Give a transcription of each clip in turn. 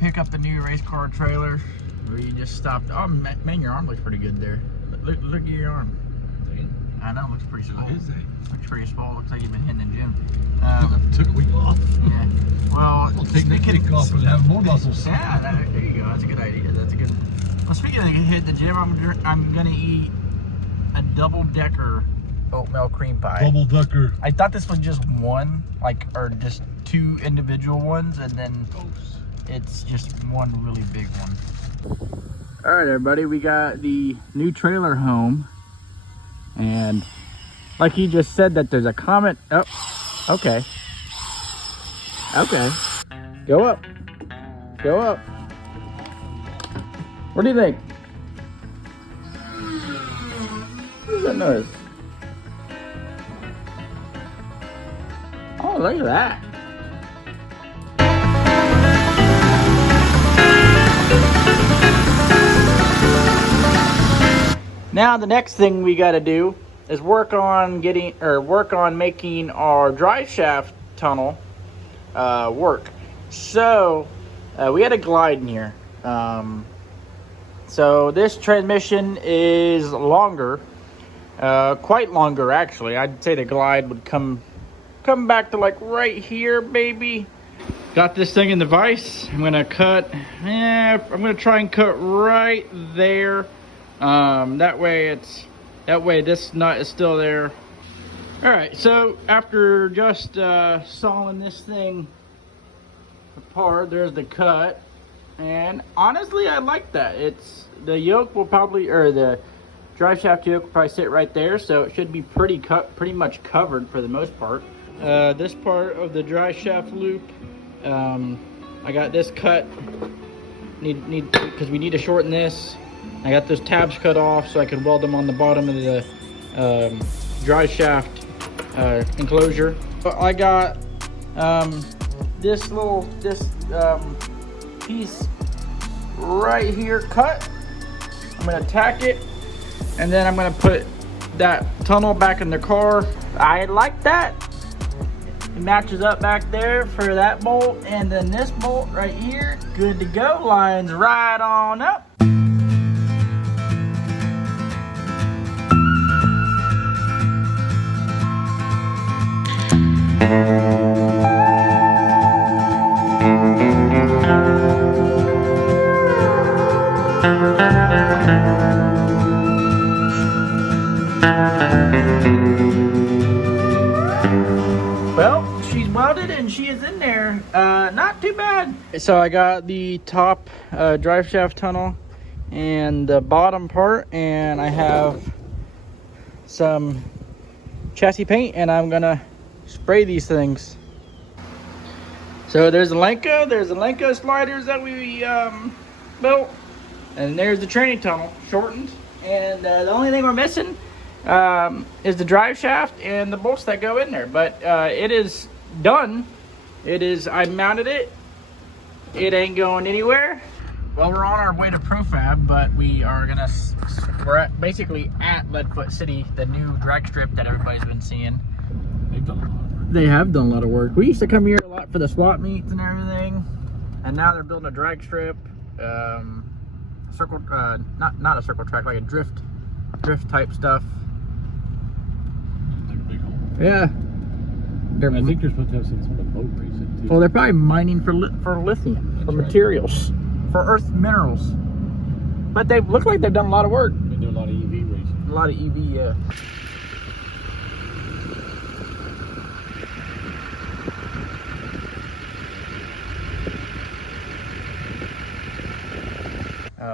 pick up the new Racecar trailer. We just stopped. Oh man, your arm looks pretty good there. Look at your arm. I know, it looks pretty small. Looks pretty small. Looks like you've been hitting the gym. Took a week off. Yeah. Well, I'll take the week off and have more muscles. Yeah, there you go. That's a good idea. That's a good. Well, speaking of hit the gym, I'm gonna eat a double-decker oatmeal cream pie. Double-decker. I thought this was just one, or just two individual ones, and then it's just one really big one. All right, everybody, we got the new trailer home, and like he just said that there's a comment. Oh, okay. Okay. Go up. Go up. What do you think? What's that noise? Oh, look at that. Now the next thing we got to do is work on making our drive shaft tunnel work. So we had a glide in here. So this transmission is longer, quite longer actually. I'd say the glide would come back to like right here, baby. Got this thing in the vise. I'm gonna cut. I'm gonna try and cut right there. That way this nut is still there. All right. So after just sawing this thing apart, there's the cut. And honestly, I like that. It's the yoke will probably, or the drive shaft yoke will probably sit right there, so it should be pretty much covered for the most part. This part of the drive shaft loop, I got this cut. Because we need to shorten this. I got those tabs cut off so I can weld them on the bottom of the drive shaft enclosure. But I got this piece right here cut. I'm gonna tack it, and then I'm gonna put that tunnel back in the car. I like that. It matches up back there for that bolt, and then this bolt right here, good to go. Lines right on up. Well, she's welded and she is in there. Not too bad. So I got the top drive shaft tunnel and the bottom part, and I have some chassis paint, and I'm gonna spray these things. So there's the Lenka sliders that we built, and there's the training tunnel shortened, and the only thing we're missing is the drive shaft and the bolts that go in there. But it is done. I mounted it. It ain't going anywhere. Well, we're on our way to Profab, but we're basically at Leadfoot City, the new drag strip that everybody's been seeing. They've done a lot of work. They have done a lot of work. We used to come here a lot for the swap meets and everything, and now they're building a drag strip, circle, not a circle track, like a drift type stuff. They're a big hole. Yeah. I think they're supposed to have some sort of boat racing too. Well, they're probably mining for lithium, for materials, for earth minerals. But they look like they've done a lot of work. They do a lot of EV racing. A lot of EV, yeah.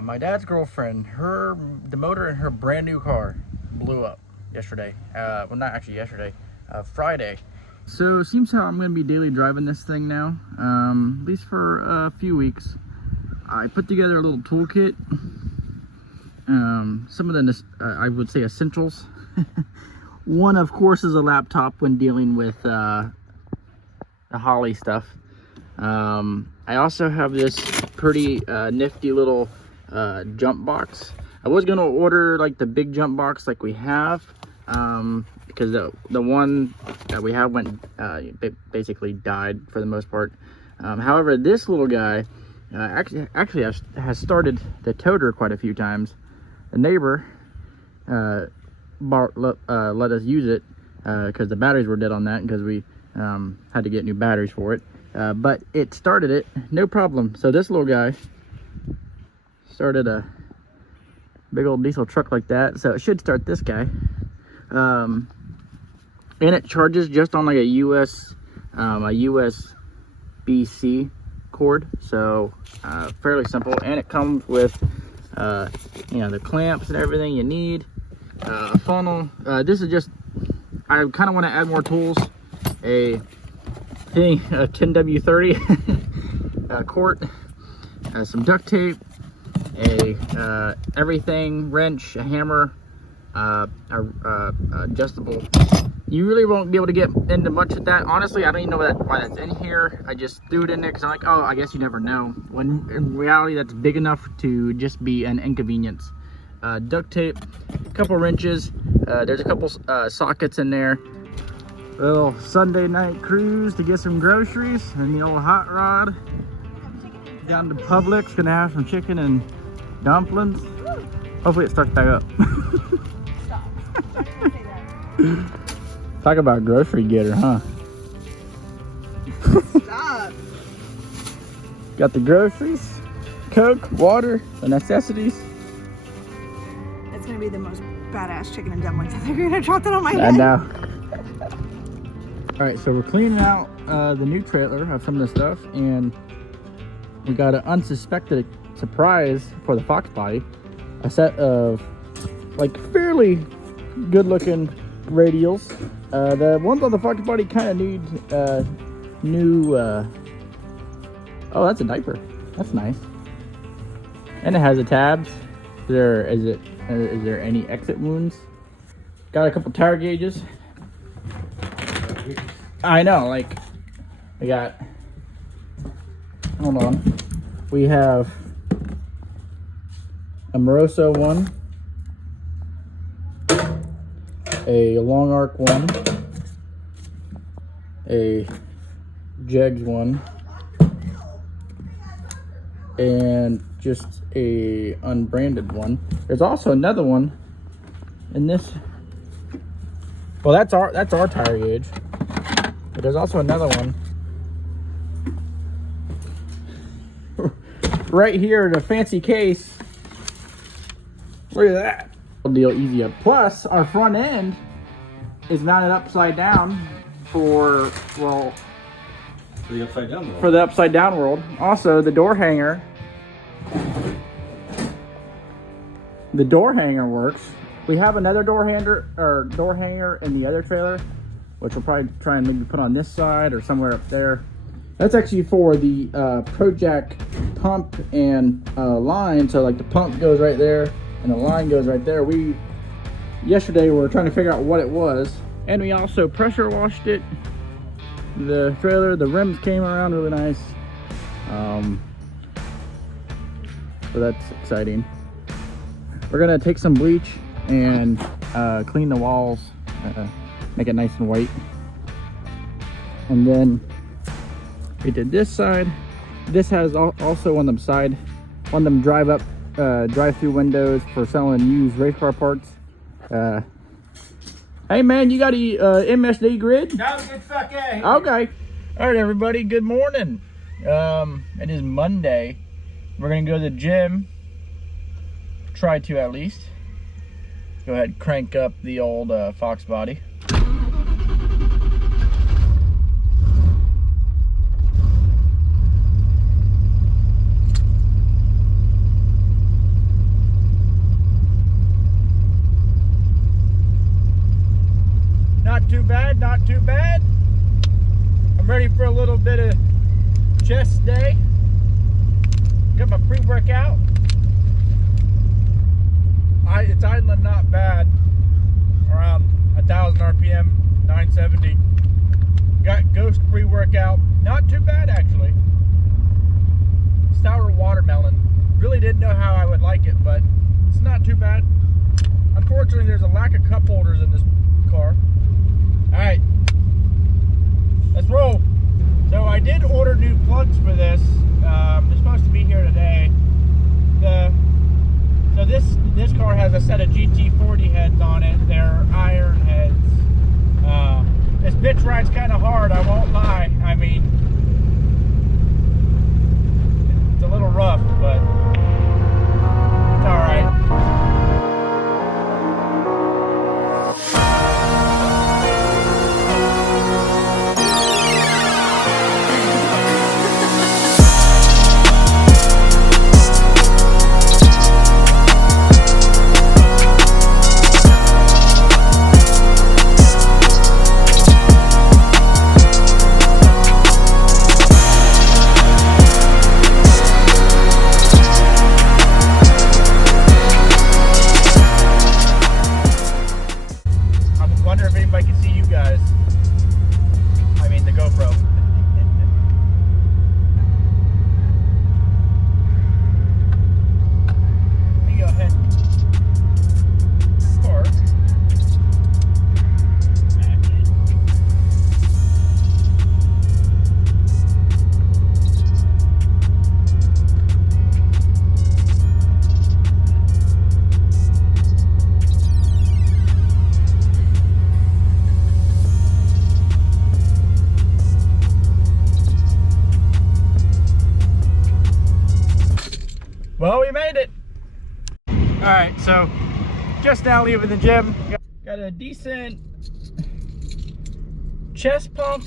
My dad's girlfriend, the motor in her brand new car blew up yesterday. Well, not actually yesterday, Friday. So it seems how I'm going to be daily driving this thing now, at least for a few weeks. I put together a little toolkit. Some of the, I would say, essentials. One, of course, is a laptop when dealing with the Holly stuff. I also have this pretty nifty little jump box. I was gonna order like the big jump box like we have, because the one that we have basically died for the most part. However, this little guy actually has started the toter quite a few times. The neighbor let us use it because the batteries were dead on that, because we had to get new batteries for it. But it started it, no problem. So this little guy started a big old diesel truck like that, so it should start this guy. And it charges just on like a USB-C cord, so fairly simple. And it comes with you know, the clamps and everything you need, a funnel. This is just, I kind of want to add more tools. A 10W30 quart, some duct tape, a everything wrench, a hammer, adjustable. You really won't be able to get into much of that. Honestly, I don't even know why that's in here. I just threw it in there because I'm like, oh, I guess you never know. When in reality, that's big enough to just be an inconvenience. Duct tape, a couple wrenches. There's a couple sockets in there. A little Sunday night cruise to get some groceries, and the old hot rod down to Publix. Gonna have some chicken and dumplings. Hopefully it starts back up. Stop. Don't say that. Talk about grocery getter, huh? Stop. Got the groceries, Coke, water, the necessities. It's gonna be the most badass chicken and dumplings. I think you're gonna drop that on my head. I know. All right, so we're cleaning out the new trailer of some of the stuff, and we got an unsuspected surprise for the foxbody. A set of like fairly good-looking radials. The ones on the foxbody kind of need new. Oh, that's a diaper. That's nice. And it has the tabs. Is there any exit wounds? Got a couple tire gauges. I know, like, we got, hold on, we have a Moroso one, a long arc one, a Jegs one, and just a unbranded one. There's also another one in this. Well, that's our tire gauge. But there's also another one right here in a fancy case. Look at that. Deal easy up. Plus, our front end is mounted upside down for, well, The upside down world. for the upside down world. Also, the door hanger. The door hanger works. We have another door hanger in the other trailer, which we'll probably try and maybe put on this side or somewhere up there. That's actually for the ProJack pump and line. So like the pump goes right there and the line goes right there. Yesterday we were trying to figure out what it was. And we also pressure washed it. The trailer, the rims came around really nice. So that's exciting. We're gonna take some bleach and clean the walls, make it nice and white. And then we did this side. This has also on the side, on them drive-through windows for selling used race car parts. Hey man, you got a MSD grid? No, get fuck out of here. Okay. All right, everybody. Good morning. It is Monday. We're gonna go to the gym. Try to at least. Go ahead and crank up the old foxbody. Not too bad, not too bad. I'm ready for a little bit of chest day. Got my pre-workout. It's idling not bad. Around 1,000 RPM, 970. Got Ghost pre-workout. Not too bad actually. Sour watermelon. Really didn't know how I would like it, but it's not too bad. Unfortunately, there's a lack of cup holders in this car. All right, let's roll. So I did order new plugs for this. They're supposed to be Well, we made it. All right, so just now leaving the gym. Got a decent chest pump,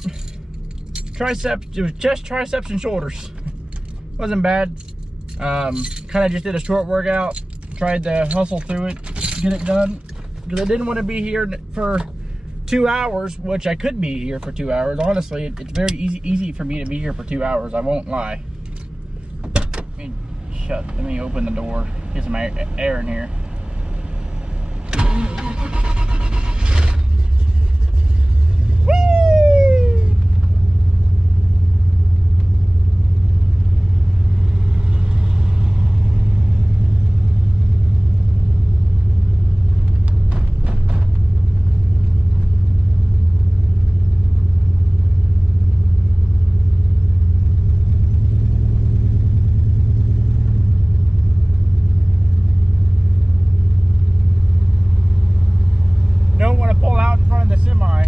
triceps, it was chest, triceps, and shoulders. Wasn't bad. Kind of just did a short workout. Tried to hustle through it, get it done, because I didn't want to be here for 2 hours, which I could be here for 2 hours. Honestly, it's very easy for me to be here for 2 hours. I won't lie. Let me open the door, get some air in here. Don't want to pull out in front of the semi.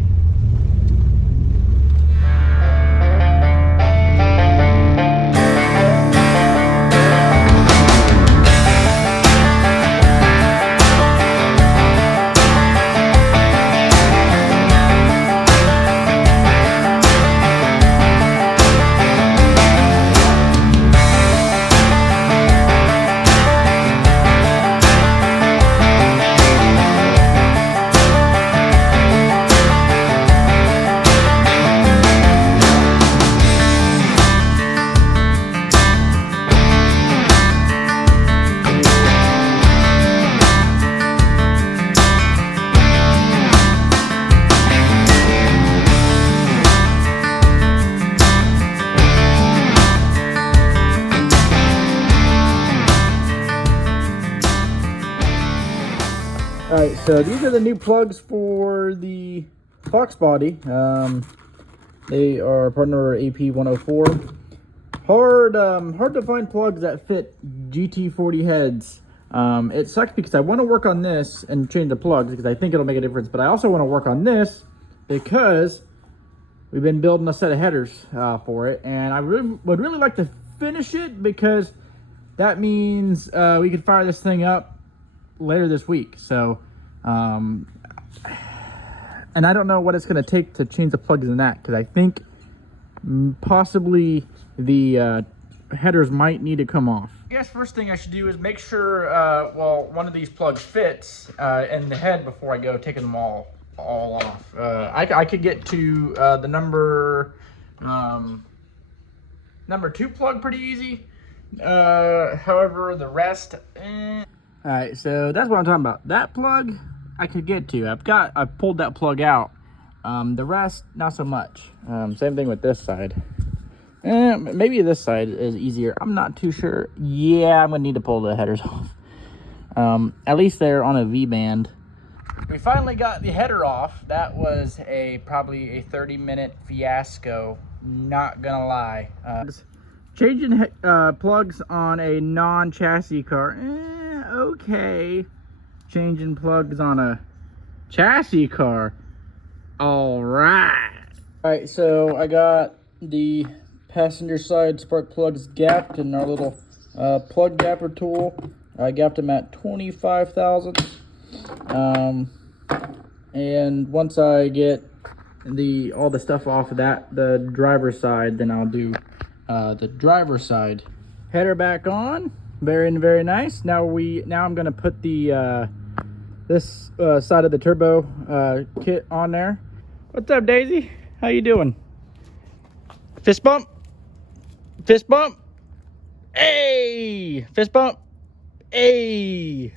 Alright, so these are the new plugs for the foxbody. They are partner AP104. Hard to find plugs that fit GT40 heads. It sucks because I want to work on this and change the plugs because I think it'll make a difference, but I also want to work on this because we've been building a set of headers for it, and I would really like to finish it because that means we could fire this thing up later this week. So and I don't know what it's going to take to change the plugs in that, because I think possibly the headers might need to come off. I guess first thing I should do is make sure well, one of these plugs fits in the head before I go taking them all off. I could get to the number 2 plug pretty easy. However, the rest all right, so that's what I'm talking about. That plug I could get to. I pulled that plug out. The rest, not so much. Same thing with this side. Maybe this side is easier. I'm not too sure. Yeah, I'm gonna need to pull the headers off. At least they're on a V-band. We finally got the header off. That was probably a 30-minute fiasco. Not gonna lie. Changing plugs on a non-chassis car. Okay. Changing plugs on a chassis car. All right. So I got the passenger side spark plugs gapped in our little plug gapper tool. I gapped them at 25 thousandths. And once I get all the stuff off of that, the driver's side, then I'll do the driver's side. Header back on. Very nice. Now I'm gonna put the this side of the turbo kit on there. What's up, Daisy? How you doing? Fist bump. Fist bump. Hey. Fist bump. Hey.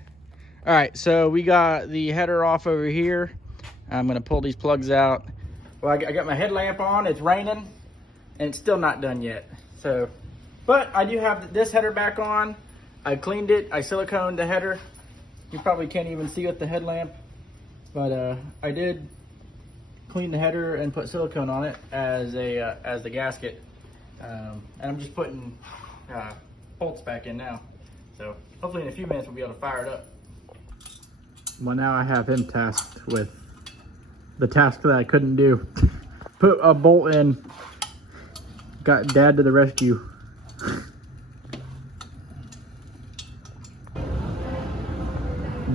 All right, so we got the header off over here. I'm gonna pull these plugs out. Well, I got my headlamp on. It's raining, and it's still not done yet. So, but I do have this header back on. I cleaned it. I siliconed the header. You probably can't even see with the headlamp, but I did clean the header and put silicone on it as the gasket. And I'm just putting bolts back in now. So hopefully in a few minutes we'll be able to fire it up. Well, now I have him tasked with the task that I couldn't do. Put a bolt in. Got Dad to the rescue.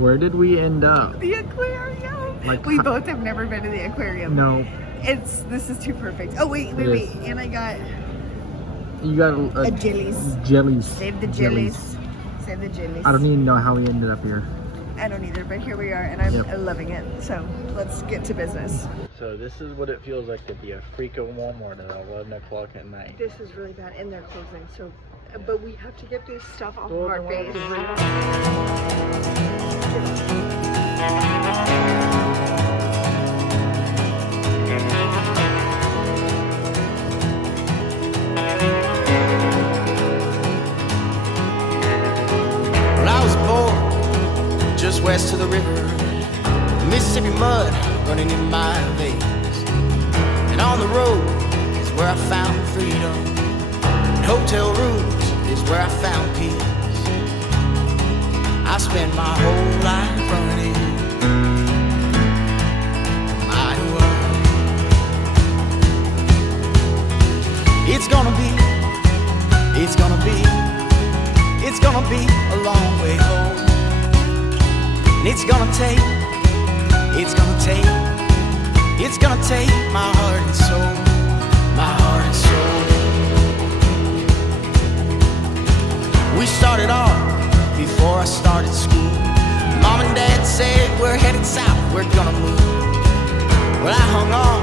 Where did we end up? The aquarium. Like, We both have never been to the aquarium. No. This is too perfect. Oh wait. And I got You got a jellies. Jellies. Save the jellies. Save the jellies. I don't even know how we ended up here. I don't either, but here we are, and I'm Yep. loving it. So let's get to business. So this is what it feels like to be a freak of Walmart at 11 o'clock at night. This is really bad, and they're closing. So, but we have to get this stuff off Well, of our then we'll face. have Well, I was born just west of the river, Mississippi mud running in my veins, and on the road is where I found freedom, and hotel rooms is where I found peace. I spent my whole life running my world. It's gonna be a long way home. And it's gonna take my heart and soul, my heart and soul. We started off before I started school. Mom and Dad said we're headed south, we're gonna move. Well, I hung on